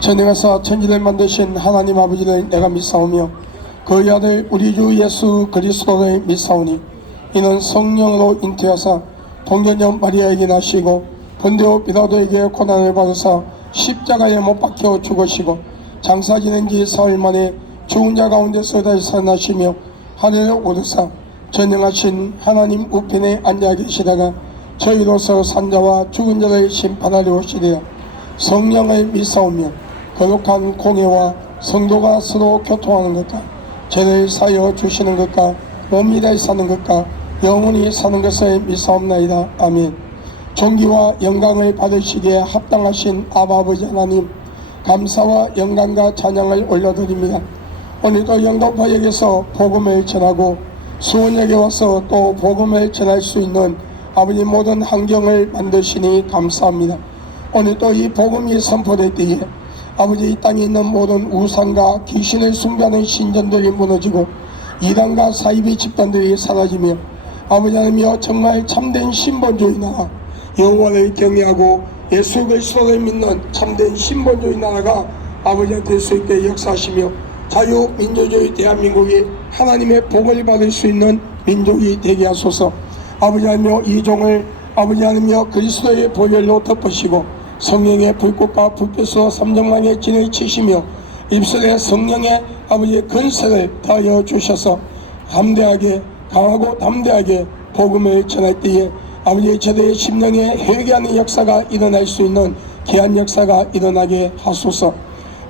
전능하사 천지를 만드신 하나님 아버지를 내가 믿사오며 그의 아들 우리 주 예수 그리스도를 믿사오니 이는 성령으로 잉태하사 동정녀 마리아에게 나시고 본디오 빌라도에게 고난을 받으사 십자가에 못 박혀 죽으시고 장사 지낸 지 사흘 만에 죽은 자 가운데서 다시 살아나시며 하늘에 오르사 전능하신 하나님 우편에 앉아 계시다가 저희로서 산자와 죽은 자를 심판하려 오시리라. 성령을 믿사오며 거룩한 공예와 성도가 서로 교통하는 것과 죄를 사여 주시는 것과 몸이 다시 사는 것과 영원히 사는 것을 믿사옵나이다. 아멘. 존귀와 영광을 받으시기에 합당하신 아버지 하나님, 감사와 영광과 찬양을 올려드립니다. 오늘도 영도파역에서 복음을 전하고 수원역에 와서 또 복음을 전할 수 있는 아버지 모든 환경을 만드시니 감사합니다. 오늘도 이 복음이 선포될 때에 아버지 이 땅에 있는 모든 우상과 귀신을 숭배하는 신전들이 무너지고 이단과 사이비 집단들이 사라지며 아버지 하나님이여 정말 참된 신본주의 나라 여호와를 경외하고 예수 그리스도를 믿는 참된 신본주의 나라가 아버지가 될 수 있게 역사하시며 자유민주주의 대한민국이 하나님의 복을 받을 수 있는 민족이 되게 하소서. 아버지 하나님이여 이 종을 아버지 하나님이여 그리스도의 보혈로 덮으시고 성령의 불꽃과 불빛으로 삼정만의 진을 치시며 입술에 성령의 아버지의 근세를 더하여 주셔서 담대하게 강하고 담대하게 복음을 전할 때에 아버지의 제대의 심령에 회개하는 역사가 일어날 수 있는 귀한 역사가 일어나게 하소서.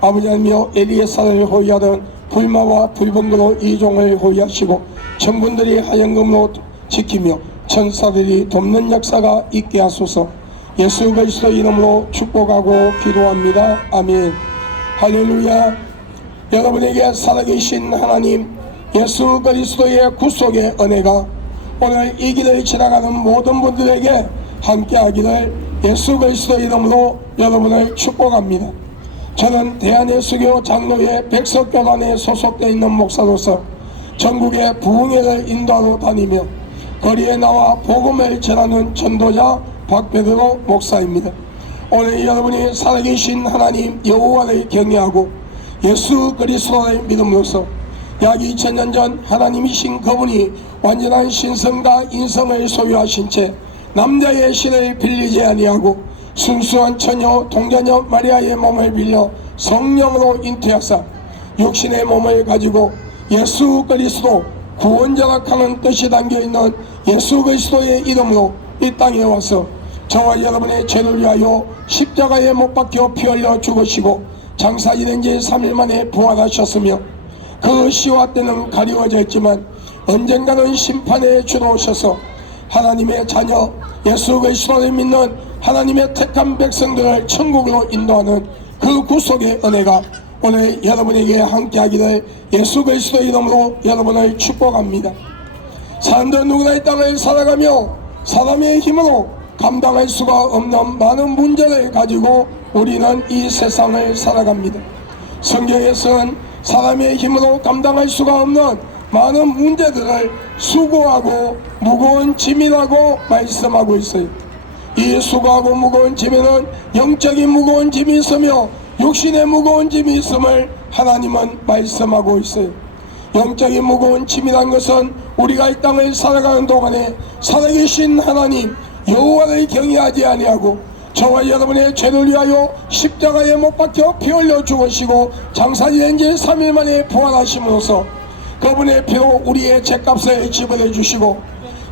아버지 하나님이여 엘리에사를 호위하던 불마와 불번거로 이 종을 호위하시고 천군들이 하얀금으로 지키며 천사들이 돕는 역사가 있게 하소서. 예수 그리스도 이름으로 축복하고 기도합니다. 아멘. 할렐루야. 여러분에게 살아계신 하나님 예수 그리스도의 구속의 은혜가 오늘 이 길을 지나가는 모든 분들에게 함께하기를 예수 그리스도 이름으로 여러분을 축복합니다. 저는 대한예수교 장로회 백석교단에 소속되어 있는 목사로서 전국의 부흥회를 인도하러 다니며 거리에 나와 복음을 전하는 전도자 박베드로 목사입니다. 오늘 여러분이 살아계신 하나님 여호와를 경외하고 예수 그리스도를 믿음으로써 약 2000년 전 하나님이신 그분이 완전한 신성과 인성을 소유하신 채 남자의 신을 빌리지 아니하고 순수한 처녀 동자녀 마리아의 몸을 빌려 성령으로 잉태하사 육신의 몸을 가지고 예수 그리스도 구원자라 하는 뜻이 담겨있는 예수 그리스도의 이름으로 이 땅에 와서 저와 여러분의 죄를 위하여 십자가에 못 박혀 피 흘려 죽으시고 장사 지낸 지 3일 만에 부활하셨으며 그 시와 때는 가리워져 있지만 언젠가는 심판에 주로 오셔서 하나님의 자녀 예수 그리스도를 믿는 하나님의 택한 백성들을 천국으로 인도하는 그 구속의 은혜가 오늘 여러분에게 함께하기를 예수 그리스도 이름으로 여러분을 축복합니다. 사람들 누구나 이 땅을 살아가며 사람의 힘으로 감당할 수가 없는 많은 문제를 가지고 우리는 이 세상을 살아갑니다. 성경에서는 사람의 힘으로 감당할 수가 없는 많은 문제들을 수고하고 무거운 짐이라고 말씀하고 있어요. 이 수고하고 무거운 짐에는 영적인 무거운 짐이 있으며 육신의 무거운 짐이 있음을 하나님은 말씀하고 있어요. 영적인 무거운 짐이란 것은 우리가 이 땅을 살아가는 동안에 살아계신 하나님 여호와를 경외하지 아니하고 저와 여러분의 죄를 위하여 십자가에 못 박혀 피 흘려 죽으시고 장사 지낸 지 3일 만에 부활하심으로써 그분의 피로 우리의 죄값을 지불해 주시고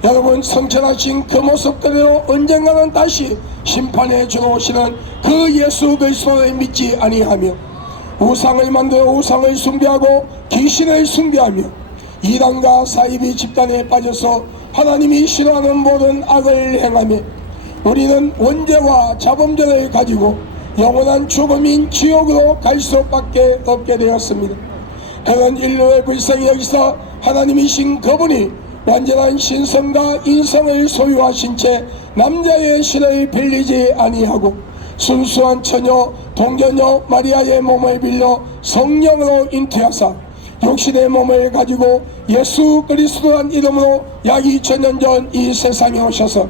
여러분 성천하신 그 모습 그대로 언젠가는 다시 심판에 들어오시는 그 예수 그리스도를 믿지 아니하며 우상을 만들어 우상을 숭배하고 귀신을 숭배하며 이단과 사이비 집단에 빠져서 하나님이 싫어하는 모든 악을 행하며 우리는 원죄와 자범죄를 가지고 영원한 죽음인 지옥으로 갈 수밖에 없게 되었습니다. 그런 인류의 불쌍히 여기서 하나님이신 그분이 완전한 신성과 인성을 소유하신 채 남자의 신을 빌리지 아니하고 순수한 처녀 동자녀 마리아의 몸을 빌려 성령으로 잉태하사 육신의 몸을 가지고 예수 그리스도란 이름으로 약 2000년 전 이 세상에 오셔서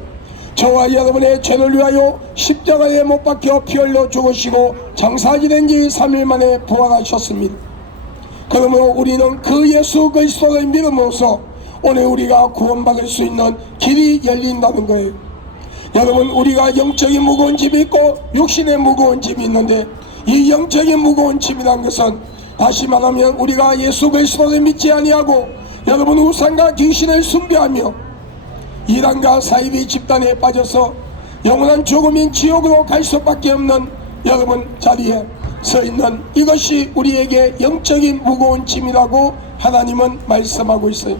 저와 여러분의 죄를 위하여 십자가에 못 박혀 피 흘려 죽으시고 장사지된 지 3일 만에 부활하셨습니다. 그러므로 우리는 그 예수 그리스도를 믿음으로써 오늘 우리가 구원받을 수 있는 길이 열린다는 거예요. 여러분, 우리가 영적인 무거운 짐이 있고 육신의 무거운 짐이 있는데, 이 영적인 무거운 짐이란 것은 다시 말하면 우리가 예수 그리스도를 믿지 아니하고 여러분 우상과 귀신을 숭배하며 이단과 사이비 집단에 빠져서 영원한 죽음인 지옥으로 갈 수밖에 없는 여러분 자리에 서 있는 이것이 우리에게 영적인 무거운 짐이라고 하나님은 말씀하고 있어요.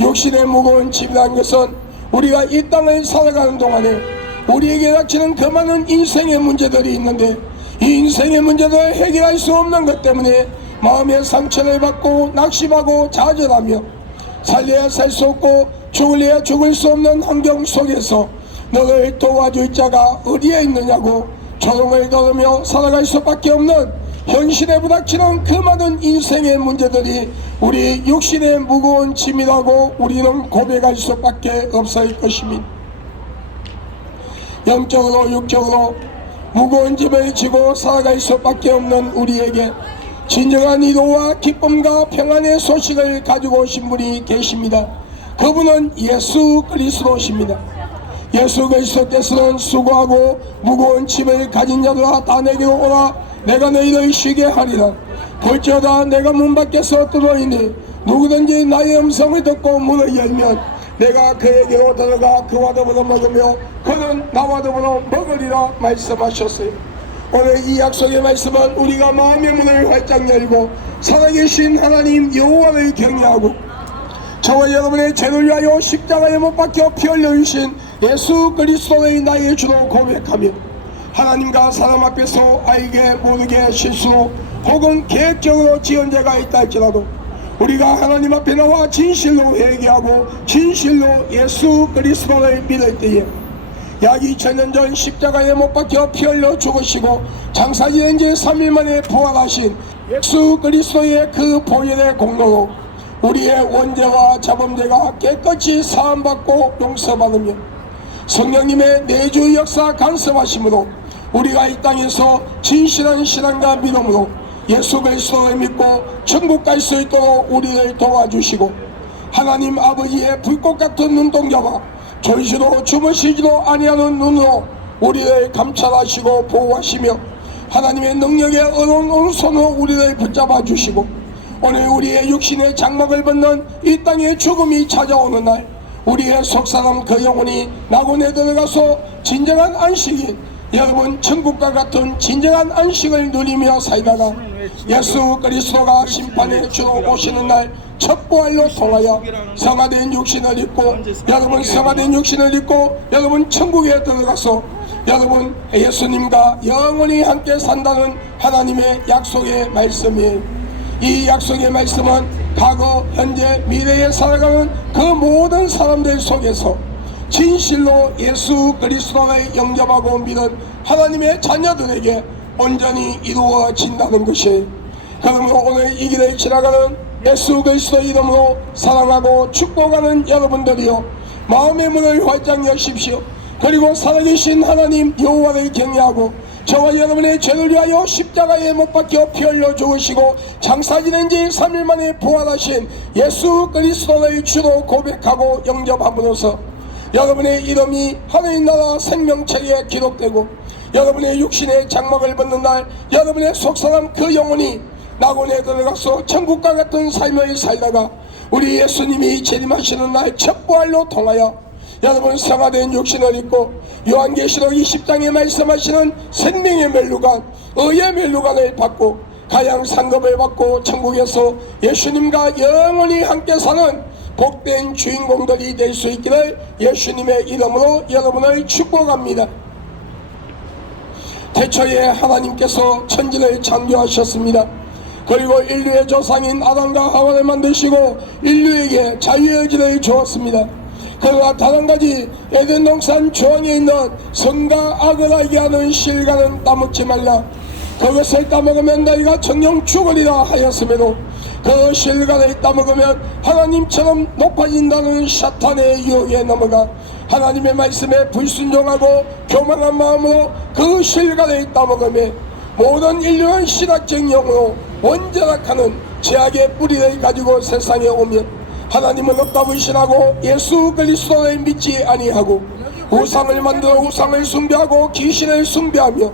육신의 무거운 짐이라는 것은 우리가 이 땅을 살아가는 동안에 우리에게 닥치는 그 많은 인생의 문제들이 있는데, 이 인생의 문제들을 해결할 수 없는 것 때문에 마음의 상처를 받고 낙심하고 좌절하며 살려야 살 수 없고 죽을래야 죽을 수 없는 환경 속에서 너를 도와줄 자가 어디에 있느냐고 조롱을 들으며 살아갈 수밖에 없는 현실에 부닥치는 그 많은 인생의 문제들이 우리 육신의 무거운 짐이라고 우리는 고백할 수밖에 없을 것입니다. 영적으로 육적으로 무거운 짐을 지고 살아갈 수밖에 없는 우리에게 진정한 위로와 기쁨과 평안의 소식을 가지고 오신 분이 계십니다. 그분은 예수 그리스도십니다. 예수 그리스도께서는 수고하고 무거운 짐을 가진 자들아 다 내게로 오라, 내가 너희를 쉬게 하리라. 볼지어다 내가 문 밖에서 들어오니 누구든지 나의 음성을 듣고 문을 열면 내가 그에게로 들어가 그와 더불어 먹으며 그는 나와 더불어 먹으리라 말씀하셨어요. 오늘 이 약속의 말씀은 우리가 마음의 문을 활짝 열고 살아계신 하나님 여호와를 경외하고 저와 여러분의 죄를 위하여 십자가에 못 박혀 피 흘려주신 예수 그리스도의 나의 주로 고백하며 하나님과 사람 앞에서 알게 모르게 실수로 혹은 계획적으로 지은 죄가 있다 할지라도 우리가 하나님 앞에 나와 진실로 회개하고 진실로 예수 그리스도를 믿을 때에 약 2000년 전 십자가에 못 박혀 피 흘려 죽으시고 장사지은 지 3일 만에 부활하신 예수 그리스도의 그 보혈의 공로로 우리의 원죄와 자범죄가 깨끗이 사함받고 용서받으며 성령님의 내주 역사 간섭하심으로 우리가 이 땅에서 진실한 신앙과 믿음으로 예수 그리스도를 믿고 천국 갈 수 있도록 우리를 도와주시고 하나님 아버지의 불꽃 같은 눈동자와 졸지도 주무시지도 아니하는 눈으로 우리를 감찰하시고 보호하시며 하나님의 능력의 어려운 오른손으로 우리를 붙잡아 주시고 오늘 우리의 육신의 장막을 벗는 이 땅의 죽음이 찾아오는 날 우리의 속사람 그 영혼이 낙원에 들어가서 진정한 안식인 여러분 천국과 같은 진정한 안식을 누리며 살다가 예수 그리스도가 심판의 주로 오시는 날 첫 부활로 통하여 성화된 육신을 입고 여러분 성화된 육신을 입고 여러분 천국에 들어가서 여러분 예수님과 영원히 함께 산다는 하나님의 약속의 말씀이에요. 이 약속의 말씀은 과거, 현재, 미래에 살아가는 그 모든 사람들 속에서 진실로 예수 그리스도를 영접하고 믿은 하나님의 자녀들에게 온전히 이루어진다는 것이에요. 그러므로 오늘 이 길을 지나가는 예수 그리스도 이름으로 사랑하고 축복하는 여러분들이요 마음의 문을 활짝 여십시오. 그리고 살아계신 하나님 여호와를 경외하고 저와 여러분의 죄를 위하여 십자가에 못 박혀 피 흘려 죽으시고 장사지낸 지 3일 만에 부활하신 예수 그리스도를 주로 고백하고 영접함으로써 여러분의 이름이 하늘의 나라 생명책에 기록되고 여러분의 육신의 장막을 벗는 날 여러분의 속사람 그 영혼이 낙원에 들어가서 천국과 같은 삶을 살다가 우리 예수님이 재림하시는 날 첫 부활로 통하여 여러분 성화된 육신을 입고 요한계시록 20장에 말씀하시는 생명의 멸류관 의의 멸류관을 받고 가양 상급을 받고 천국에서 예수님과 영원히 함께 사는 복된 주인공들이 될 수 있기를 예수님의 이름으로 여러분을 축복합니다. 태초에 하나님께서 천지를 창조하셨습니다. 그리고 인류의 조상인 아담과 하와를 만드시고 인류에게 자유의 의지를 주었습니다. 그러나 다른 가지 에덴 동산 중앙에 있는 선과 악을 알게 하는 실과는 따먹지 말라. 그것을 따먹으면 너희가 정녕 죽으리라 하였음에도 그 실과를 따먹으면 하나님처럼 높아진다는 사탄의 유혹에 넘어가 하나님의 말씀에 불순종하고 교만한 마음으로 그 실과를 따먹으며 모든 인류는 신학적 영으로 원자락하는 죄악의 뿌리를 가지고 세상에 오면 하나님은 없다고 신하고 예수 그리스도를 믿지 아니하고 우상을 만들어 우상을 숭배하고 귀신을 숭배하며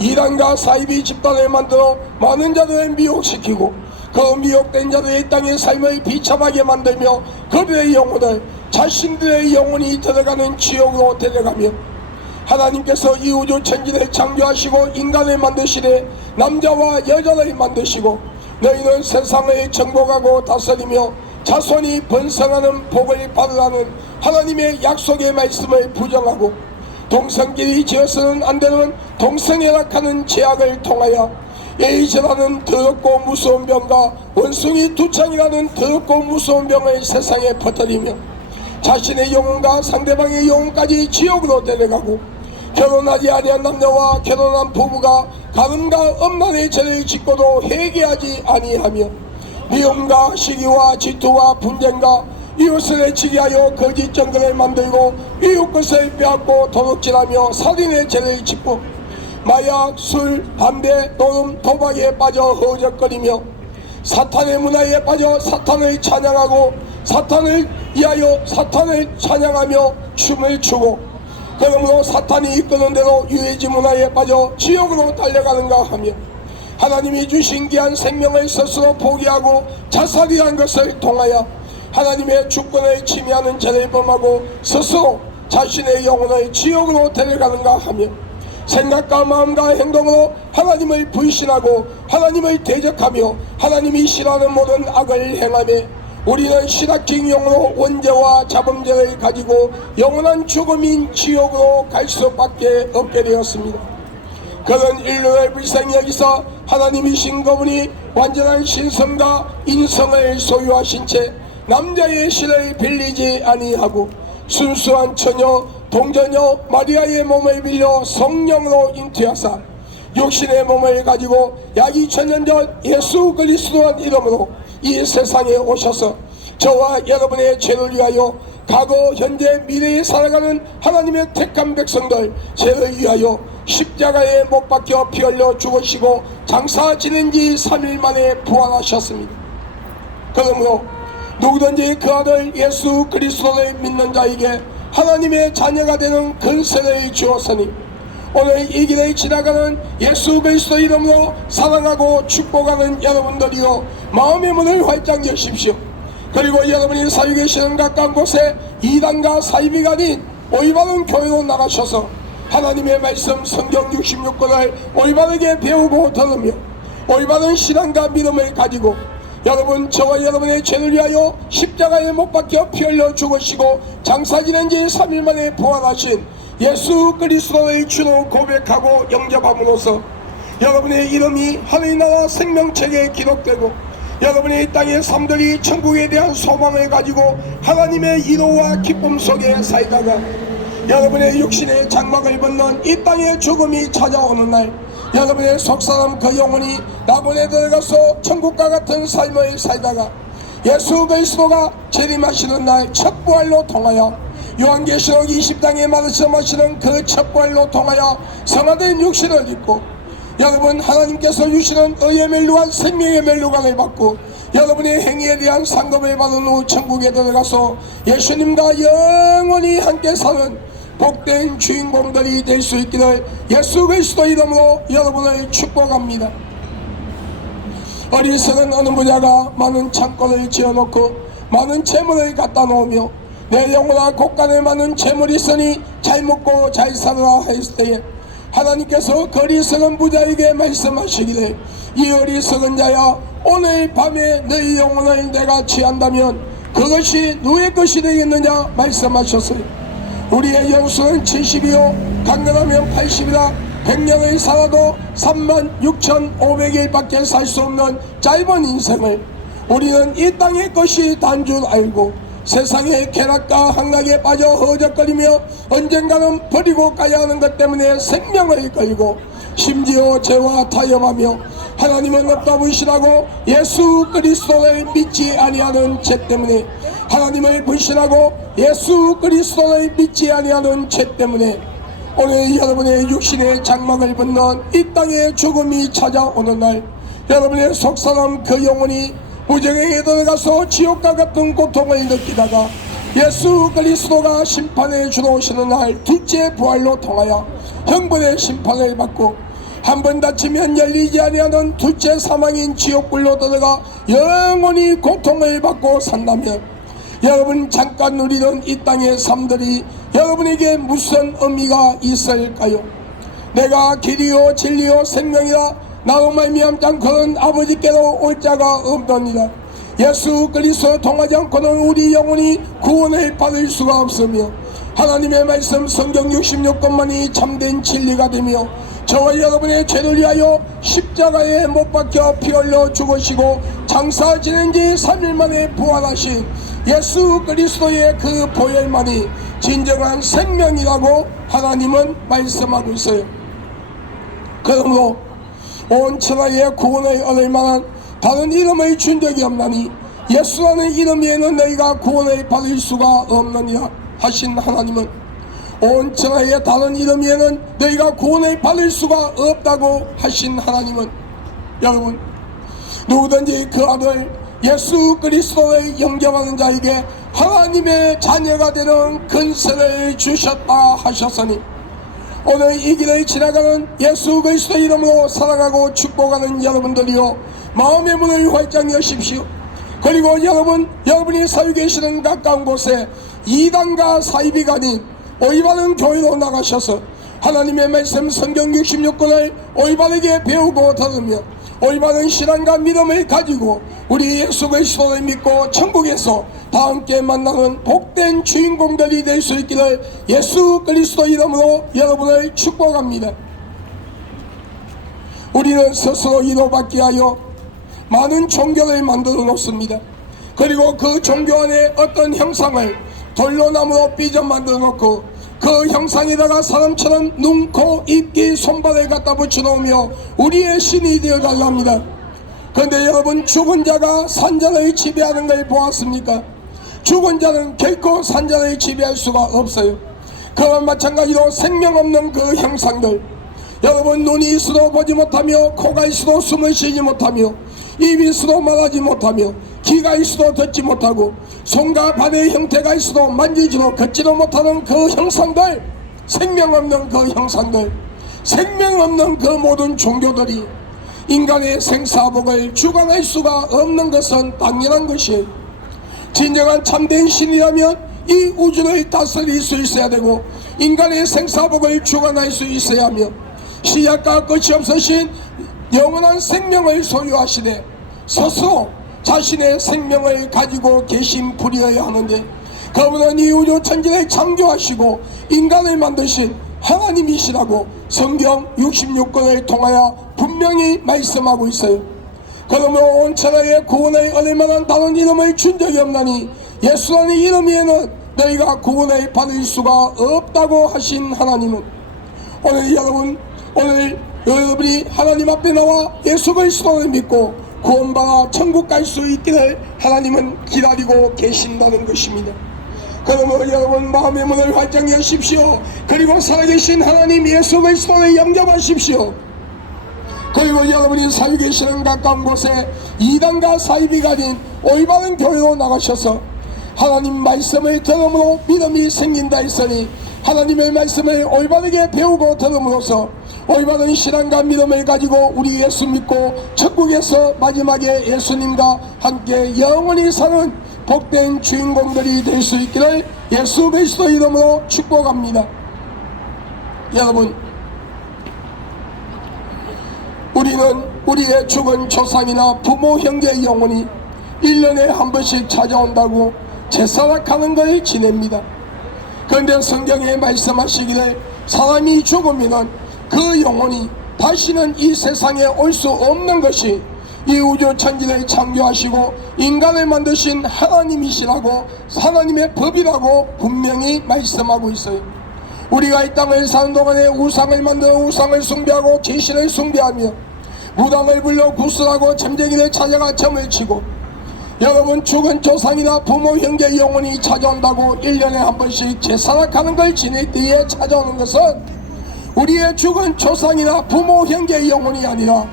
이단과 사이비 집단을 만들어 많은 자들을 미혹시키고 그 미혹된 자들의 땅의 삶을 비참하게 만들며 그들의 영혼을 자신들의 영혼이 들어가는 지옥으로 데려가며 하나님께서 이 우주 천지를 창조하시고 인간을 만드시되 남자와 여자를 만드시고 너희는 세상을 정복하고 다스리며 자손이 번성하는 복을 받으라는 하나님의 약속의 말씀을 부정하고 동성끼리 지어서는 안되는 동성애락하는 제약을 통하여 에이즈라는 더럽고 무서운 병과 원숭이 두창이라는 더럽고 무서운 병을 세상에 퍼뜨리며 자신의 영혼과 상대방의 영혼까지 지옥으로 데려가고 결혼하지 아니한 남녀와 결혼한 부부가 가늠과 음란의 죄를 짓고도 회개하지 아니하며 미움과 시기와 질투와 분쟁과 이웃을 해치게 하여 거짓 증거를 만들고 이웃 것을 빼앗고 도둑질하며 살인의 죄를 짓고 마약, 술, 담배, 노름, 도박에 빠져 허적거리며 사탄의 문화에 빠져 사탄을 찬양하고 사탄을 위하여 사탄을 찬양하며 춤을 추고 그러므로 사탄이 이끄는 대로 유해지 문화에 빠져 지옥으로 달려가는가 하며 하나님이 주신 귀한 생명을 스스로 포기하고 자살이란 것을 통하여 하나님의 주권을 침해하는 죄를 범하고 스스로 자신의 영혼을 지옥으로 데려가는가 하며 생각과 마음과 행동으로 하나님을 불신하고 하나님을 대적하며 하나님이 싫어하는 모든 악을 행하며 우리는 신학적 영으로 원죄와 자범죄를 가지고 영원한 죽음인 지옥으로 갈 수밖에 없게 되었습니다. 그런 인류의 불쌍히 여기서 하나님이신 그분이 완전한 신성과 인성을 소유하신 채 남자의 실을 빌리지 아니하고 순수한 처녀 동전녀 마리아의 몸을 빌려 성령으로 잉태하사 육신의 몸을 가지고 약 2000년 전 예수 그리스도란 이름으로 이 세상에 오셔서 저와 여러분의 죄를 위하여 과거 현재 미래에 살아가는 하나님의 택한 백성들 죄를 위하여 십자가에 못 박혀 피 흘려 죽으시고 장사 지낸 지 3일 만에 부활하셨습니다. 그러므로 누구든지 그 아들 예수 그리스도를 믿는 자에게 하나님의 자녀가 되는 권세를 주었으니 오늘 이 길을 지나가는 예수 그리스도 이름으로 사랑하고 축복하는 여러분들이여 마음의 문을 활짝 여십시오. 그리고 여러분이 살고 계시는 가까운 곳에 이단과 사이비가 아닌 올바른 교회로 나가셔서 하나님의 말씀 성경 66권을 올바르게 배우고 들으며 올바른 신앙과 믿음을 가지고 여러분 저와 여러분의 죄를 위하여 십자가에 못 박혀 피 흘려 죽으시고 장사 지낸 지 3일 만에 부활하신 예수 그리스도의 주로 고백하고 영접함으로써 여러분의 이름이 하늘나라 생명책에 기록되고 여러분의 이 땅의 삶들이 천국에 대한 소망을 가지고 하나님의 위로와 기쁨 속에 살다가 여러분의 육신의 장막을 벗는 이 땅의 죽음이 찾아오는 날 여러분의 속사람 그 영혼이 나본에 들어가서 천국과 같은 삶을 살다가 예수 그리스도가 재림하시는 날 첫 부활로 통하여 요한계시록 20장에 말씀하시는 그 첫 부활로 통하여 성화된 육신을 입고 여러분 하나님께서 주시는 의의 멸류관 생명의 멸류관을 받고 여러분의 행위에 대한 상급을 받은 후 천국에 들어가서 예수님과 영원히 함께 사는 복된 주인공들이 될 수 있기를 예수 그리스도 이름으로 여러분을 축복합니다. 어리석은 어느 부자가 많은 창고를 지어놓고 많은 재물을 갖다 놓으며 내 영혼아 곳간에 많은 재물이 있으니 잘 먹고 잘 살아라 하였을 때에 하나님께서 그 어리석은 부자에게 말씀하시기를 이 어리석은 자야 오늘 밤에 너희 영혼을 내가 취한다면 그것이 누구의 것이 되겠느냐 말씀하셨어요. 우리의 영수는 70이요 강건하면 80이라 100년을 살아도 36,500일 밖에 살 수 없는 짧은 인생을 우리는 이 땅의 것이 단 줄 알고 세상의 쾌락과 향락에 빠져 허적거리며 언젠가는 버리고 가야 하는 것 때문에 생명을 걸고 심지어 죄와 타협하며 하나님은 없다 불신하고 예수 그리스도를 믿지 아니하는 죄 때문에 하나님을 불신하고 예수 그리스도를 믿지 아니하는 죄 때문에 오늘 여러분의 육신의 장막을 벗는 이 땅의 죽음이 찾아오는 날, 여러분의 속사람 그 영혼이 무정행에 들어가서 지옥과 같은 고통을 느끼다가 예수 그리스도가 심판에 주러 오시는 날 둘째 부활로 통하여 형벌의 심판을 받고 한 번 다치면 열리지 아니하는 둘째 사망인 지옥불로 들어가 영원히 고통을 받고 산다면 여러분 잠깐 누리던 이 땅의 삶들이 여러분에게 무슨 의미가 있을까요? 내가 길이요 진리요 생명이라 나로 말미암지 않고는 아버지께로 올 자가 없느니라. 예수 그리스도 통하지 않고는 우리 영혼이 구원을 받을 수가 없으며 하나님의 말씀 성경 66권만이 참된 진리가 되며 저와 여러분의 죄를 위하여 십자가에 못 박혀 피 흘려 죽으시고 장사 지낸 지 3일 만에 부활하신 예수 그리스도의 그 보혈만이 진정한 생명이라고 하나님은 말씀하고 있어요. 그러므로 온 천하의 구원을 얻을 만한 다른 이름을 준 적이 없나니 예수라는 이름 외에는 너희가 구원을 받을 수가 없느니라 하신 하나님은 온 천하의 다른 이름 외에는 너희가 구원을 받을 수가 없다고 하신 하나님은 여러분 누구든지 그 아들 예수 그리스도를 영접하는 자에게 하나님의 자녀가 되는 근세를 주셨다 하셨으니 오늘 이 길을 지나가는 예수 그리스도 이름으로 살아가고 축복하는 여러분들이요 마음의 문을 활짝 여십시오. 그리고 여러분이 살고 계시는 가까운 곳에 이단과 사이비가 아닌 올바른 교회로 나가셔서 하나님의 말씀 성경 66권을 올바르게 배우고 들으며 올바른 신앙과 믿음을 가지고 우리 예수 그리스도를 믿고 천국에서 다 함께 만나는 복된 주인공들이 될 수 있기를 예수 그리스도 이름으로 여러분을 축복합니다. 우리는 스스로 이로받게 하여 많은 종교를 만들어 놓습니다. 그리고 그 종교 안에 어떤 형상을 돌로 나무로 삐져 만들어 놓고 그 형상에다가 사람처럼 눈, 코, 입, 귀, 손발을 갖다 붙여놓으며 우리의 신이 되어달라 합니다. 그런데 여러분 죽은 자가 산자를 지배하는 걸 보았습니까? 죽은 자는 결코 산자를 지배할 수가 없어요. 그와 마찬가지로 생명 없는 그 형상들, 여러분 눈이 있어도 보지 못하며 코가 있어도 숨을 쉬지 못하며 입이 있어도 말하지 못하며 귀가 있어도 듣지 못하고 손과 발의 형태가 있어도 만지지도 걷지도 못하는 그 형상들, 생명 없는 그 형상들, 생명 없는 그 모든 종교들이 인간의 생사복을 주관할 수가 없는 것은 당연한 것이에요. 진정한 참된 신이라면 이 우주를 다스릴 수 있어야 되고 인간의 생사복을 주관할 수 있어야 하며 시작과 끝이 없으신 영원한 생명을 소유하시되 스스로 자신의 생명을 가지고 계신 분이어야 하는데 그분은 이 우주 천지를 창조하시고 인간을 만드신 하나님이시라고 성경 66권을 통하여 분명히 말씀하고 있어요. 그러므로 온 천하의 구원을 얻을 만한 다른 이름을 준 적이 없나니 예수라는 이름 외에는 너희가 구원을 받을 수가 없다고 하신 하나님은 오늘 여러분이 하나님 앞에 나와 예수 그리스도를 믿고 구원받아 천국 갈 수 있기를 하나님은 기다리고 계신다는 것입니다. 그러므로 여러분 마음의 문을 활짝 여십시오. 그리고 살아계신 하나님 예수 그리스도를 영접하십시오. 그리고 여러분이 살고 계시는 가까운 곳에 이단과 사이비가 아닌 올바른 교회로 나가셔서 하나님 말씀을 들음으로 믿음이 생긴다 했으니 하나님의 말씀을 올바르게 배우고 들음으로써 올바른 신앙과 믿음을 가지고 우리 예수 믿고 천국에서 마지막에 예수님과 함께 영원히 사는 복된 주인공들이 될 수 있기를 예수 그리스도 이름으로 축복합니다. 여러분, 우리는 우리의 죽은 조상이나 부모 형제의 영혼이 1년에 한 번씩 찾아온다고 제사락하는 걸 지냅니다. 그런데 성경에 말씀하시기를 사람이 죽으면 그 영혼이 다시는 이 세상에 올 수 없는 것이 이 우주 천지를 창조하시고 인간을 만드신 하나님이시라고 하나님의 법이라고 분명히 말씀하고 있어요. 우리가 이 땅을 사는 동안에 우상을 만들어 우상을 숭배하고 제신을 숭배하며 무당을 불러 구슬하고 점쟁이를 찾아가 점을 치고 여러분, 죽은 조상이나 부모 형제 영혼이 찾아온다고 1년에 한 번씩 제사락하는 걸 지낼 때에 찾아오는 것은 우리의 죽은 조상이나 부모 형제 영혼이 아니라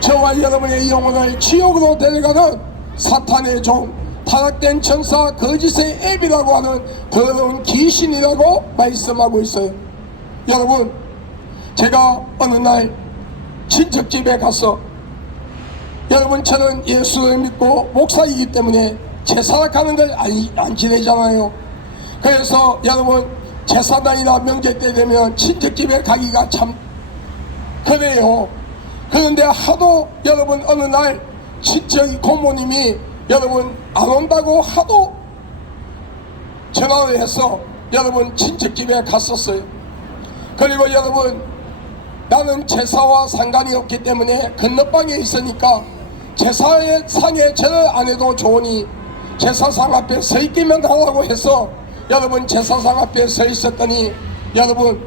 저와 여러분의 영혼을 지옥으로 데려가는 사탄의 종, 타락된 천사, 거짓의 앱이라고 하는 더러운 귀신이라고 말씀하고 있어요. 여러분, 제가 어느 날 친척집에 가서, 여러분, 저는 예수를 믿고 목사이기 때문에 제사락하는 걸 안 지내잖아요. 그래서 여러분, 제사날이나 명절 때 되면 친척집에 가기가 참 그래요. 그런데 하도 여러분 어느 날 친척 고모님이 여러분 안 온다고 하도 전화를 해서 여러분 친척집에 갔었어요. 그리고 여러분, 나는 제사와 상관이 없기 때문에 건너방에 있으니까 제사의 상에 절을 안 해도 좋으니 제사상 앞에 서 있기만 하라고 해서 여러분 제사상 앞에 서 있었더니 여러분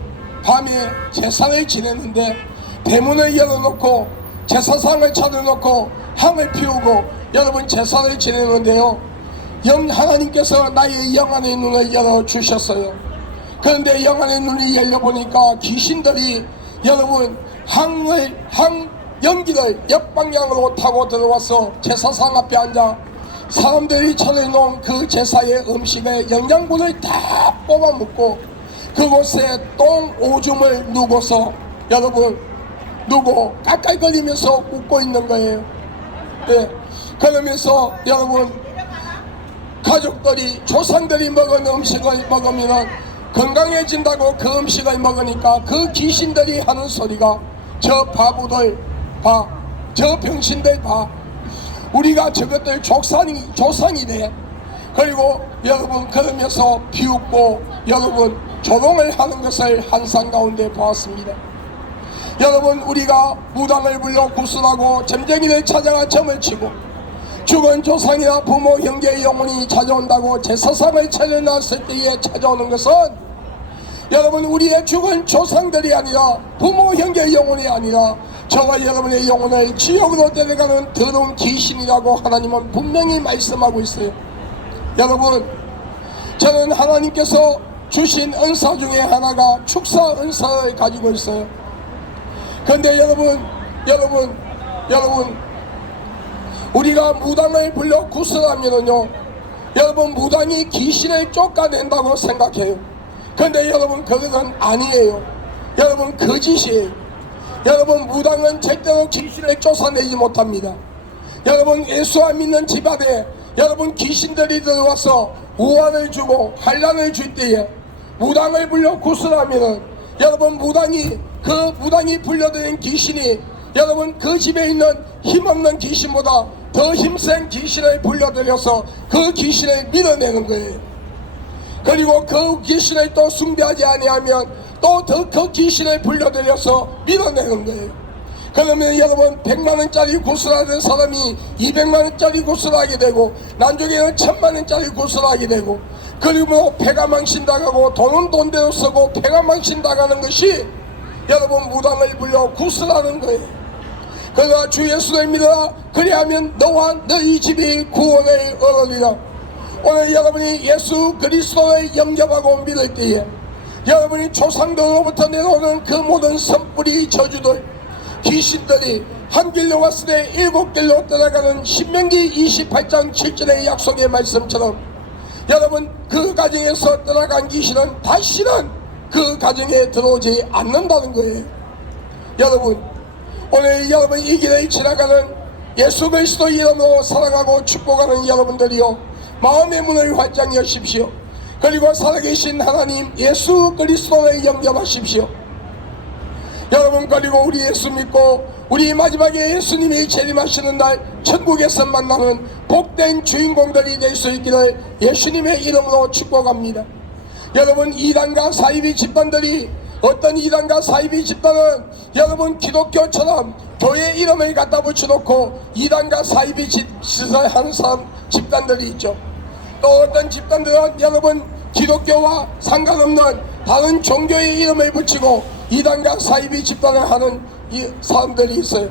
밤에 제사를 지냈는데 대문을 열어놓고 제사상을 차려놓고 향을 피우고 여러분 제사를 지내는데요, 하나님께서 나의 영안의 눈을 열어주셨어요. 그런데 영안의 눈이 열려보니까 귀신들이 여러분 연기를 역방향으로 타고 들어와서 제사상 앞에 앉아 사람들이 차려놓은 그 제사의 음식에 영양분을 다 뽑아먹고 그곳에 똥 오줌을 누고서 여러분 누고 깔깔거리면서 웃고 있는 거예요. 네. 그러면서 여러분 가족들이 조상들이 먹은 음식을 먹으면 건강해진다고 그 음식을 먹으니까 그 귀신들이 하는 소리가 저 바보들 봐, 저 병신들 봐, 우리가 저것들 조상이래. 그리고 여러분 그러면서 비웃고 여러분 조롱을 하는 것을 한상 가운데 보았습니다. 여러분, 우리가 무당을 불러 구슬하고 점쟁이를 찾아가 점을 치고 죽은 조상이나 부모 형제의 영혼이 찾아온다고 제사상을 차려놨을 때에 찾아오는 것은 여러분 우리의 죽은 조상들이 아니라 부모 형제의 영혼이 아니라 저와 여러분의 영혼을 지옥으로 데려가는 더러운 귀신이라고 하나님은 분명히 말씀하고 있어요. 여러분, 저는 하나님께서 주신 은사 중에 하나가 축사 은사를 가지고 있어요. 그런데 여러분 우리가 무당을 불러 구슬하면은요, 여러분 무당이 귀신을 쫓아낸다고 생각해요. 그런데 여러분 그것은 아니에요. 여러분 거짓이에요. 여러분 무당은 절대로 귀신을 쫓아내지 못합니다. 여러분 예수 안 믿는 집안에 여러분 귀신들이 들어와서 우환을 주고 환란을 줄 때에 무당을 불러 구슬하면은 여러분 무당이 불려드린 귀신이 여러분 그 집에 있는 힘없는 귀신보다 더 힘센 귀신을 불려들여서 그 귀신을 밀어내는 거예요. 그리고 그 귀신을 또 숭배하지 아니하면 또 더 그 귀신을 불려들여서 밀어내는 거예요. 그러면 여러분 100만원짜리 구슬하는 사람이 200만원짜리 구슬하게 되고 나중에는 1000만원짜리 구슬하게 되고 그리고 배가 망신당하고 돈은 돈대로 쓰고 배가 망신당하는 것이 여러분 무당을 불려 구슬하는 거예요. 그러나 주 예수를 믿어라. 그리하면 너와 너희 집이 구원을 얻으리라. 오늘 여러분이 예수 그리스도를 영접하고 믿을 때에 여러분이 조상들로부터 내려오는 그 모든 선뿌리 저주들 귀신들이 한 길로 왔을 때 7길로 떠나가는 신명기 28장 7절의 약속의 말씀처럼 여러분 그 가정에서 떠나간 귀신은 다시는 그 가정에 들어오지 않는다는 거예요. 여러분 오늘 여러분 이 길을 지나가는 예수 그리스도 이름으로 사랑하고 축복하는 여러분들이요, 마음의 문을 활짝 여십시오. 그리고 살아계신 하나님 예수 그리스도를 영접하십시오. 여러분, 그리고 우리 예수 믿고 우리 마지막에 예수님이 재림하시는 날 천국에서 만나는 복된 주인공들이 될 수 있기를 예수님의 이름으로 축복합니다. 여러분, 이단과 사이비 집단들이 어떤 이단과 사이비 집단은 여러분 기독교처럼 교회 이름을 갖다 붙여놓고 이단과 사이비 짓을 하는 집단들이 있죠. 또 어떤 집단들은 여러분 기독교와 상관없는 다른 종교의 이름을 붙이고 이단과 사이비 집단을 하는 이 사람들이 있어요.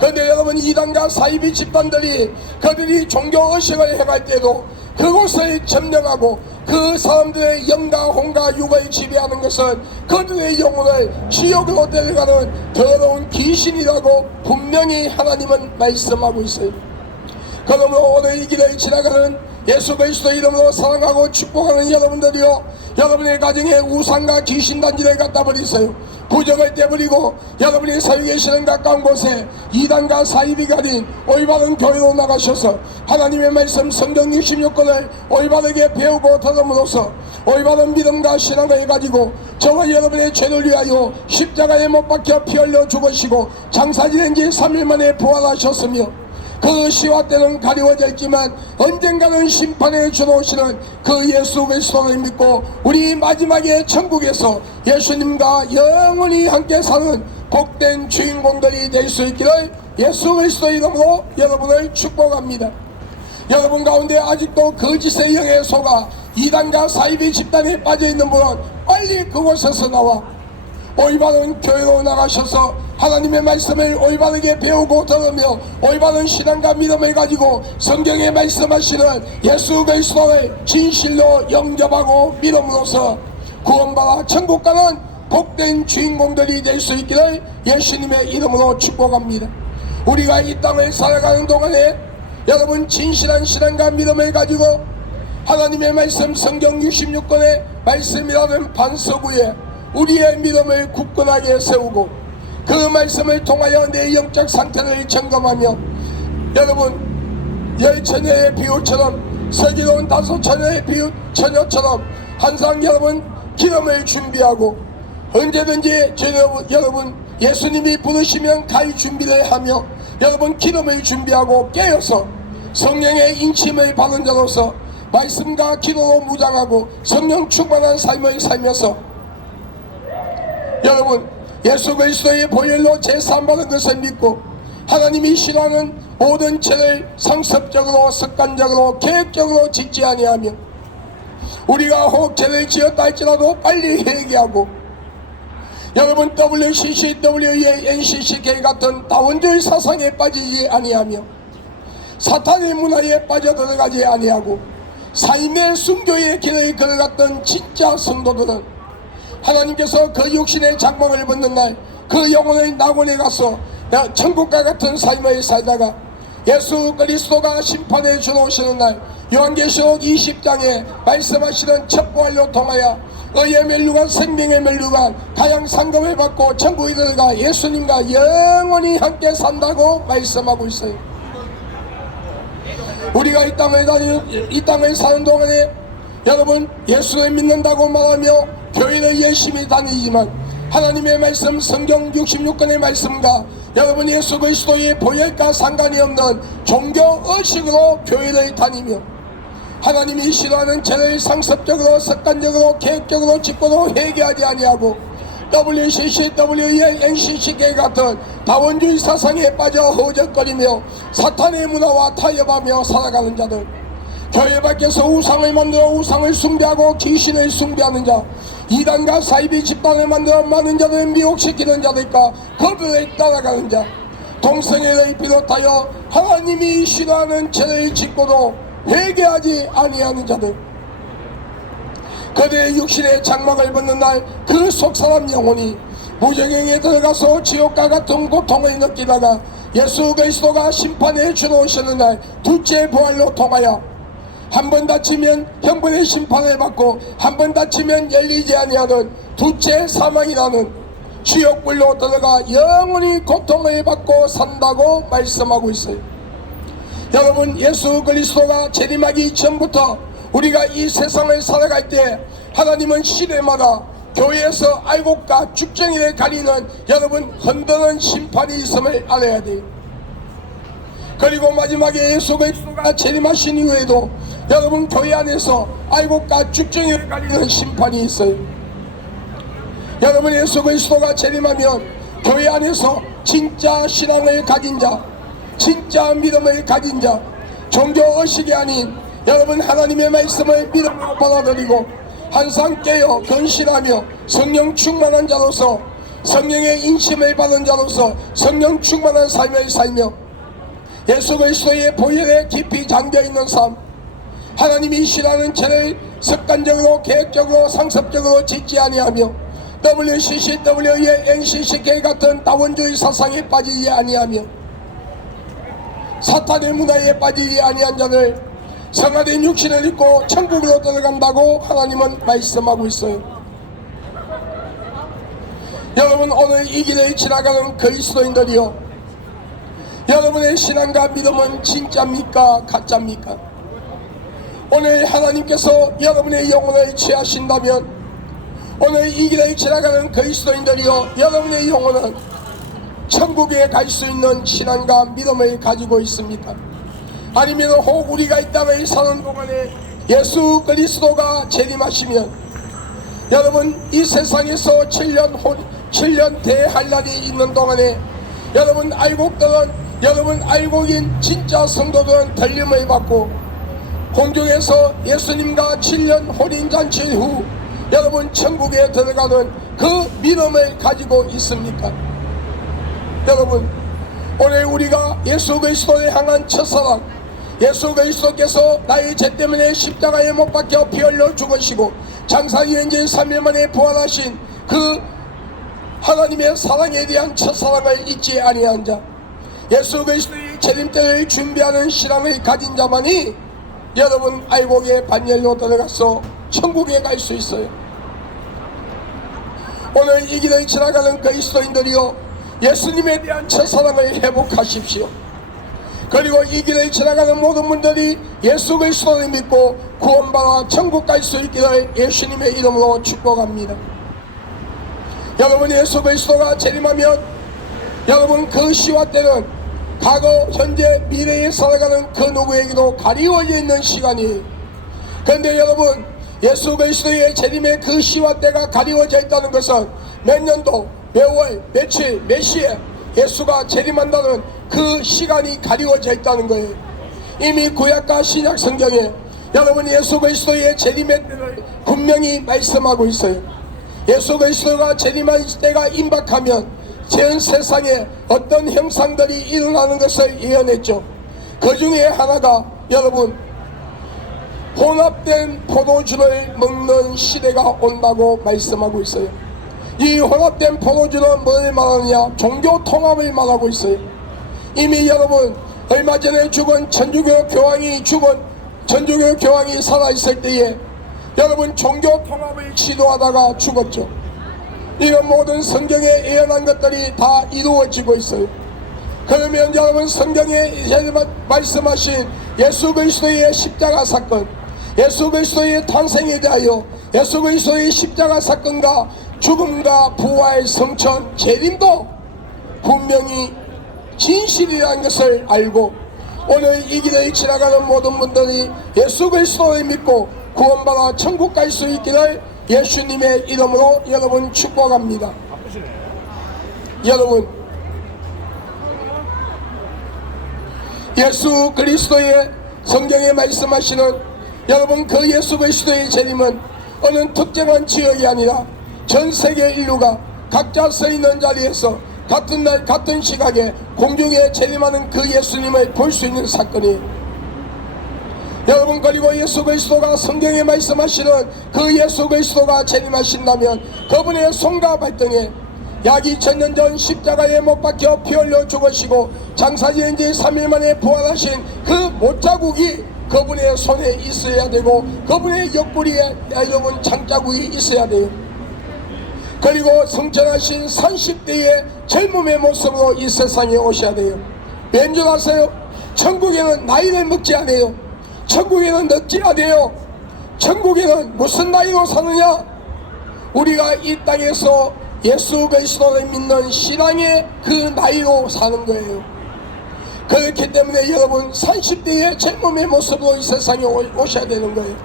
그런데 여러분, 이단과 사이비 집단들이 그들이 종교 의식을 행할 때도 그곳을 점령하고 그 사람들의 영과 혼과 육을 지배하는 것은 그들의 영혼을 지옥으로 데려가는 더러운 귀신이라고 분명히 하나님은 말씀하고 있어요. 그러므로 오늘 이 길을 지나가는 예수 그리스도 이름으로 사랑하고 축복하는 여러분들이요, 여러분의 가정에 우상과 귀신단지를 갖다 버리세요. 부정을 떼버리고 여러분이 살고 계시는 가까운 곳에 이단과 사이비가 아닌 올바른 교회로 나가셔서 하나님의 말씀 성경 66권을 올바르게 배우고 들음으로써 올바른 믿음과 신앙을 가지고 저와 여러분의 죄를 위하여 십자가에 못 박혀 피 흘려 죽으시고 장사지낸 지 3일 만에 부활하셨으며 그 시와 때는 가리워져 있지만 언젠가는 심판에 주어오시는 그 예수 그리스도를 믿고 우리 마지막에 천국에서 예수님과 영원히 함께 사는 복된 주인공들이 될 수 있기를 예수 그리스도 이름으로 여러분을 축복합니다. 여러분 가운데 아직도 거짓의 영에 속아 이단과 사이비 집단에 빠져있는 분은 빨리 그곳에서 나와 올바른 교회로 나가셔서 하나님의 말씀을 올바르게 배우고 들으며 올바른 신앙과 믿음을 가지고 성경에 말씀하시는 예수 그리스도를 진실로 영접하고 믿음으로써 구원받아 천국 가는 복된 주인공들이 될 수 있기를 예수님의 이름으로 축복합니다. 우리가 이 땅을 살아가는 동안에 여러분 진실한 신앙과 믿음을 가지고 하나님의 말씀 성경 66권의 말씀이라는 반석 위에 우리의 믿음을 굳건하게 세우고 그 말씀을 통하여 내 영적 상태를 점검하며 여러분 열처녀의 비유처럼 슬기로운 5처녀의 비유 처녀처럼 항상 여러분 기름을 준비하고 언제든지 여러분 예수님이 부르시면 갈 준비를 하며 여러분 기름을 준비하고 깨어서 성령의 인침을 받은 자로서 말씀과 기도로 무장하고 성령 충만한 삶을 살면서 여러분 예수 그리스도의 보혈로 제사함받은 것을 믿고 하나님이 싫어하는 모든 죄를 상습적으로 습관적으로 계획적으로 짓지 아니하며 우리가 혹 죄를 지었다 할지라도 빨리 회개하고 여러분 WCCW의 NCCK 같은 다원주의 사상에 빠지지 아니하며 사탄의 문화에 빠져들어가지 아니하고 삶의 순교의 길을 걸어갔던 진짜 성도들은 하나님께서 그 육신의 장막을 벗는 날 그 영혼의 낙원에 가서 천국과 같은 삶을 살다가 예수 그리스도가 심판에 주어오시는 날 요한계시록 20장에 말씀하시는 첫 부활로 통하여 의의 멸류관 생명의 멸류관 가양 상급을 받고 천국에 들어가 예수님과 영원히 함께 산다고 말씀하고 있어요. 우리가 이 땅을 사는 동안에 여러분 예수를 믿는다고 말하며 교회를 열심히 다니지만 하나님의 말씀 성경 66권의 말씀과 여러분 예수 그리스도의 보혈과 상관이 없는 종교 의식으로 교회를 다니며 하나님이 싫어하는 죄를 상습적으로 습관적으로 계획적으로 짓고도 회개하지 아니하고 WCCW의 NCCK 같은 다원주의 사상에 빠져 허우적거리며 사탄의 문화와 타협하며 살아가는 자들 교회 밖에서 우상을 만들어 우상을 숭배하고 귀신을 숭배하는 자 이단과 사이비 집단을 만들어 많은 자들을 미혹시키는 자들과 그들을 따라가는 자 동성애를 비롯하여 하나님이 싫어하는 죄를 짓고도 회개하지 아니하는 자들 그들의 육신의 장막을 벗는 날 그 속사람 영혼이 무저갱에 들어가서 지옥과 같은 고통을 느끼다가 예수 그리스도가 심판에 주어오시는 날 둘째 부활로 통하여 한 번 다치면 형벌의 심판을 받고 한 번 다치면 열리지 아니하는 둘째 사망이라는 지옥불로 들어가 영원히 고통을 받고 산다고 말씀하고 있어요. 여러분 예수 그리스도가 재림하기 전부터 우리가 이 세상을 살아갈 때 하나님은 시대마다 교회에서 알곡과 죽정이를 가리는 여러분 흔드는 심판이 있음을 알아야 돼요. 그리고 마지막에 예수 그리스도가 재림하신 이후에도 여러분 교회 안에서 알곡과 죽정이를 가리는 심판이 있어요. 여러분 예수 그리스도가 재림하면 교회 안에서 진짜 신앙을 가진 자 진짜 믿음을 가진 자 종교의식이 아닌 여러분 하나님의 말씀을 믿음으로 받아들이고 항상 깨어 견실하며 성령 충만한 자로서 성령의 인심을 받은 자로서 성령 충만한 삶을 살며 예수 그리스도의 보혈에 깊이 잠겨있는 삶, 하나님이 싫어하는 죄를 습관적으로 계획적으로 상습적으로 짓지 아니하며 WCCW의 NCCK 같은 다원주의 사상에 빠지지 아니하며 사탄의 문화에 빠지지 아니한 자를 성화된 육신을 입고 천국으로 들어간다고 하나님은 말씀하고 있어요. 여러분, 오늘 이 길을 지나가는 그리스도인들이요, 여러분의 신앙과 믿음은 진짜입니까 가짜입니까? 오늘 하나님께서 여러분의 영혼을 취하신다면 오늘 이 길을 지나가는 그리스도인들이요, 여러분의 영혼은 천국에 갈 수 있는 신앙과 믿음을 가지고 있습니까? 아니면 혹 우리가 이 땅을 사는 동안에 예수 그리스도가 재림하시면 여러분 이 세상에서 7년 대환란이 있는 동안에 여러분 여러분 알고 있는 진짜 성도들은 들림을 받고 공중에서 예수님과 7년 혼인잔치 후 여러분 천국에 들어가는 그 믿음을 가지고 있습니까? 여러분, 오늘 우리가 예수 그리스도에 향한 첫사랑, 예수 그리스도께서 나의 죄 때문에 십자가에 못 박혀 피 흘려 죽으시고 장사 이행진 3일 만에 부활하신 그 하나님의 사랑에 대한 첫사랑을 잊지 아니한 자, 예수 그리스도의 재림 때를 준비하는 신앙을 가진 자만이 여러분 알곡의 반열로 들어가서 천국에 갈 수 있어요. 오늘 이 길을 지나가는 그리스도인들이요, 예수님에 대한 첫사랑을 회복하십시오. 그리고 이 길을 지나가는 모든 분들이 예수 그리스도를 믿고 구원받아 천국 갈 수 있기를 예수님의 이름으로 축복합니다. 여러분, 예수 그리스도가 재림하면 여러분 그 시와 때는 과거, 현재, 미래에 살아가는 그 누구에게도 가리워져 있는 시간이에요. 그런데 여러분, 예수 그리스도의 재림의 그 시와 때가 가리워져 있다는 것은 몇 년도, 몇 월, 며칠, 몇 시에 예수가 재림한다는 그 시간이 가리워져 있다는 거예요. 이미 구약과 신약 성경에 여러분 예수 그리스도의 재림의 때를 분명히 말씀하고 있어요. 예수 그리스도가 재림할 때가 임박하면 전 세상에 어떤 형상들이 일어나는 것을 예언했죠. 그 중에 하나가 여러분 혼합된 포도주를 먹는 시대가 온다고 말씀하고 있어요. 이 혼합된 포도주는 뭘 말하느냐? 종교 통합을 말하고 있어요. 이미 여러분 얼마 전에 죽은 천주교 교황이 살아있을 때에 여러분 종교 통합을 시도하다가 죽었죠. 이런 모든 성경에 예언한 것들이 다 이루어지고 있어요. 그러면 여러분 성경에 말씀하신 예수 그리스도의 십자가 사건, 예수 그리스도의 탄생에 대하여 예수 그리스도의 십자가 사건과 죽음과 부활, 성천, 재림도 분명히 진실이라는 것을 알고 오늘 이 길을 지나가는 모든 분들이 예수 그리스도를 믿고 구원받아 천국 갈 수 있기를 예수님의 이름으로 여러분 축복합니다. 여러분, 예수 그리스도의 성경에 말씀하시는 여러분 그 예수 그리스도의 재림은 어느 특정한 지역이 아니라 전 세계 인류가 각자 서 있는 자리에서 같은 날 같은 시각에 공중에 재림하는 그 예수님을 볼 수 있는 사건이에요. 여러분, 그리고 예수 그리스도가 성경에 말씀하시는 그 예수 그리스도가 재림하신다면 그분의 손과 발등에 약 2000년 전 십자가에 못 박혀 피 흘려 죽으시고 장사지은 지 3일 만에 부활하신 그 못자국이 그분의 손에 있어야 되고 그분의 옆구리에 여러분 장자국이 있어야 돼요. 그리고 성천하신 30대의 젊음의 모습으로 이 세상에 오셔야 돼요. 왠 줄 아세요? 천국에는 나이를 먹지 않아요. 천국에는 늙지 않아요. 천국에는 무슨 나이로 사느냐? 우리가 이 땅에서 예수 그리스도를 믿는 신앙의 그 나이로 사는 거예요. 그렇기 때문에 여러분 30대의 젊음의 모습으로 이 세상에 오셔야 되는 거예요.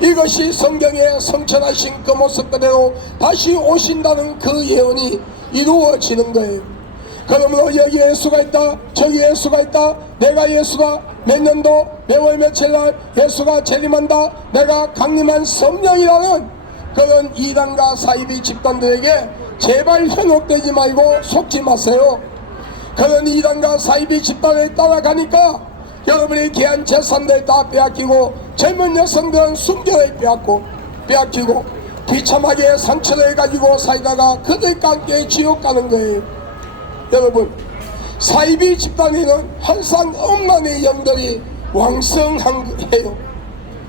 이것이 성경에 성천하신 그 모습 그대로 다시 오신다는 그 예언이 이루어지는 거예요. 그러므로 여기 예수가 있다, 저기 예수가 있다, 내가 예수가 몇 년도 몇 월 며칠 날 예수가 재림한다, 내가 강림한 성령이라는 그런 이단과 사이비 집단들에게 제발 현혹되지 말고 속지 마세요. 그런 이단과 사이비 집단에 따라가니까 여러분의 귀한 재산들 다 빼앗기고 젊은 여성들은 순결을 빼앗기고 비참하게 상처를 가지고 살다가 그들과 함께 지옥 가는 거예요. 여러분, 사이비 집단에는 항상 엄란의 영들이 왕성해요.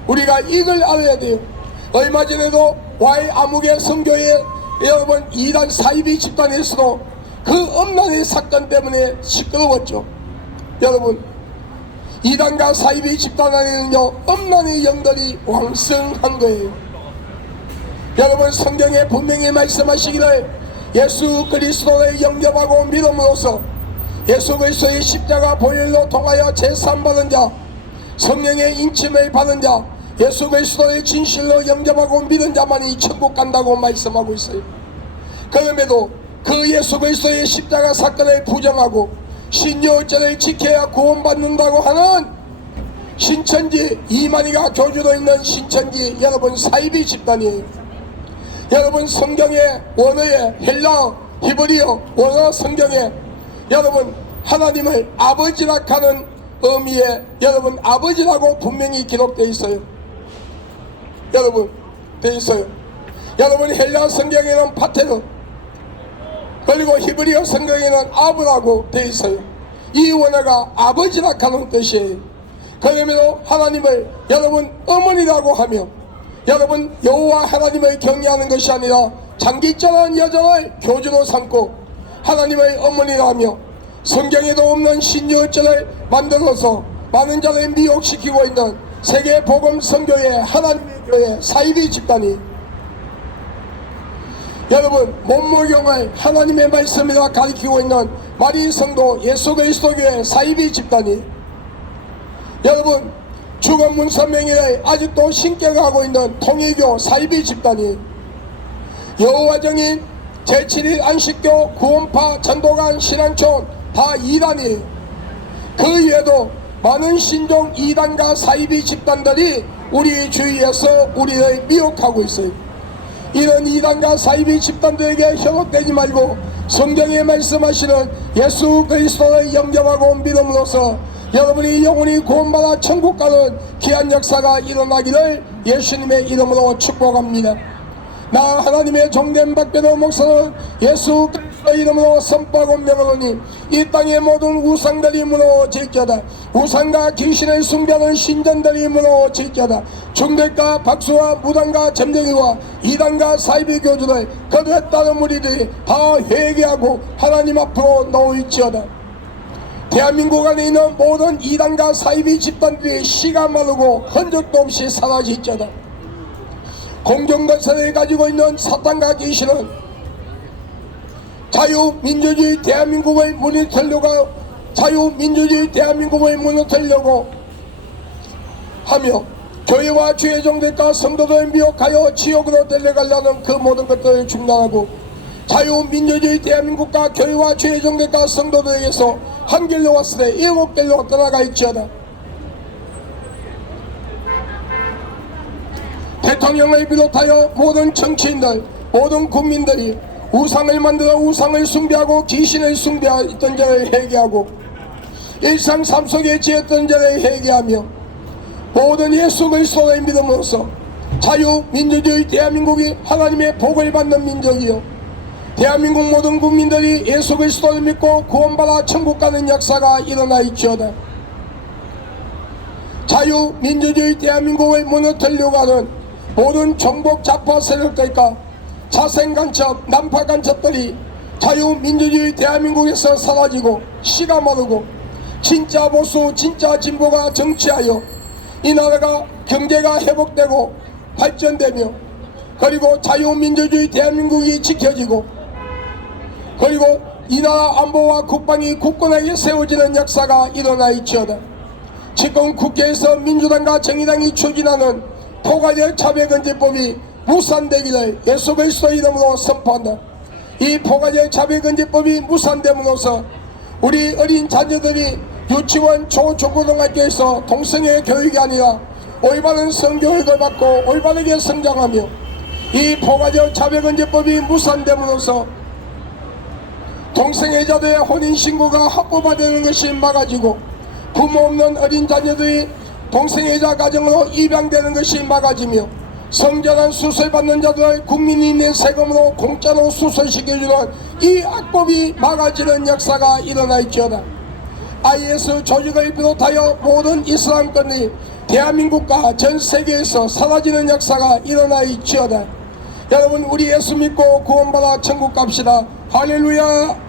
우리가 이걸 알아야 돼요. 얼마 전에도 Y 암흑의 선교회 여러분 이단 사이비 집단에서도 그 엄란의 사건 때문에 시끄러웠죠. 여러분, 이단과 사이비 집단 안에는요 엄란의 영들이 왕성한 거예요. 여러분, 성경에 분명히 말씀하시기를 예수 그리스도를 영접하고 믿음으로써 예수 그리스도의 십자가 보혈로 통하여 제사함받은 자, 성령의 인침을 받은 자, 예수 그리스도의 진실로 영접하고 믿은 자만이 천국 간다고 말씀하고 있어요. 그럼에도 그 예수 그리스도의 십자가 사건을 부정하고 신유월절을 지켜야 구원받는다고 하는 신천지 이만희가 교주로 있는 신천지 여러분 사이비 집단이에요. 여러분, 성경의 원어에 헬라 히브리어 원어 성경에 여러분 하나님을 아버지라 하는 의미에 여러분 아버지라고 분명히 기록되어 있어요. 여러분 되어 있어요. 여러분 헬라 성경에는 파테르, 그리고 히브리어 성경에는 아브라고 되어 있어요. 이 원어가 아버지라 하는 뜻이에요. 그러므로 하나님을 여러분 어머니라고 하며 여러분 여호와 하나님을 경외하는 것이 아니라 장기전한 여정을 교주로 삼고 하나님의 어머니라 하며 성경에도 없는 신유월절을 만들어서 많은 자를 미혹시키고 있는 세계 복음 선교회 하나님의 교회 사이비 집단이 여러분 몸모경을 하나님의 말씀이라 가리키고 있는 마리 성도 예수 그리스도 교회 사이비 집단이 여러분 죽은 문선명회를 아직도 신격하고 있는 통일교 사이비 집단이 여호와 정인 제7일 안식교 구원파 전도관 신앙촌 다 이단이 그 이외에도 많은 신종 이단과 사이비 집단들이 우리 주위에서 우리를 미혹하고 있어요. 이런 이단과 사이비 집단들에게 현혹되지 말고 성경에 말씀하시는 예수 그리스도를 영접하고 믿음으로써 여러분이 영원히 구원받아 천국 가는 귀한 역사가 일어나기를 예수님의 이름으로 축복합니다. 나 하나님의 종된 박배도 목사는 예수 그리스도의 이름으로 선포하고 명하노니 이 땅의 모든 우상들이 무너질지어다. 우상과 귀신을 숭배하는 신전들이 무너질지어다. 중대과 박수와 무당과 점쟁이와 이단과 사이비 교주들 그들에 따른 무리들이 다 회개하고 하나님 앞으로 놓일지어다. 대한민국 안에 있는 모든 이단과 사이비 집단들이 씨가 마르고 흔적도 없이 사라질지어다. 공정건설을 가지고 있는 사탄과 귀신은 자유민주주의 대한민국의 문을 털려고 자유민주주의 대한민국의 문을 털려고 하며 교회와 주의 종들과 성도들을 미혹하여 지옥으로 데려가려는 그 모든 것들을 중단하고 자유민주주의 대한민국과 교회와 주의 종들과 성도들에게서 한 길로 왔을 때 일곱 길로 떠나가 있지어다. 대통령을 비롯하여 모든 정치인들 모든 국민들이 우상을 만들어 우상을 숭배하고 귀신을 숭배했던 자를 회개하고 일상 삶 속에 지었던 자를 회개하며 모든 예수 그리스도를 믿음으로써 자유민주주의 대한민국이 하나님의 복을 받는 민족이요 대한민국 모든 국민들이 예수 그리스도를 믿고 구원받아 천국 가는 역사가 일어나 있지어다. 자유민주주의 대한민국을 무너뜨리려고 하는 모든 정복 좌파 세력들과 자생간첩 난파간첩들이 자유민주주의 대한민국에서 사라지고 씨가 마르고 진짜 보수 진짜 진보가 정치하여 이 나라가 경제가 회복되고 발전되며 그리고 자유민주주의 대한민국이 지켜지고 그리고 이 나라 안보와 국방이 굳건하게 세워지는 역사가 일어나 있지어다. 지금 국회에서 민주당과 정의당이 추진하는 포괄적 차별금지법이 무산되기를 예수 그리스도 이름으로 선포한다. 이 포괄적 차별금지법이 무산됨으로써 우리 어린 자녀들이 유치원 초중고등학교에서 동성애 교육이 아니라 올바른 성교육을 받고 올바르게 성장하며 이 포괄적 차별금지법이 무산됨으로써 동성애자들의 혼인신고가 합법화되는 것이 막아지고 부모 없는 어린 자녀들이 동성애자 가정으로 입양되는 것이 막아지며 성전환 수술받는 자들을 국민이 낸 세금으로 공짜로 수술시켜주는 이 악법이 막아지는 역사가 일어나 있지어다. IS 조직을 비롯하여 모든 이슬람권이 대한민국과 전 세계에서 사라지는 역사가 일어나 있지어다. 여러분, 우리 예수 믿고 구원받아 천국 갑시다. 할렐루야.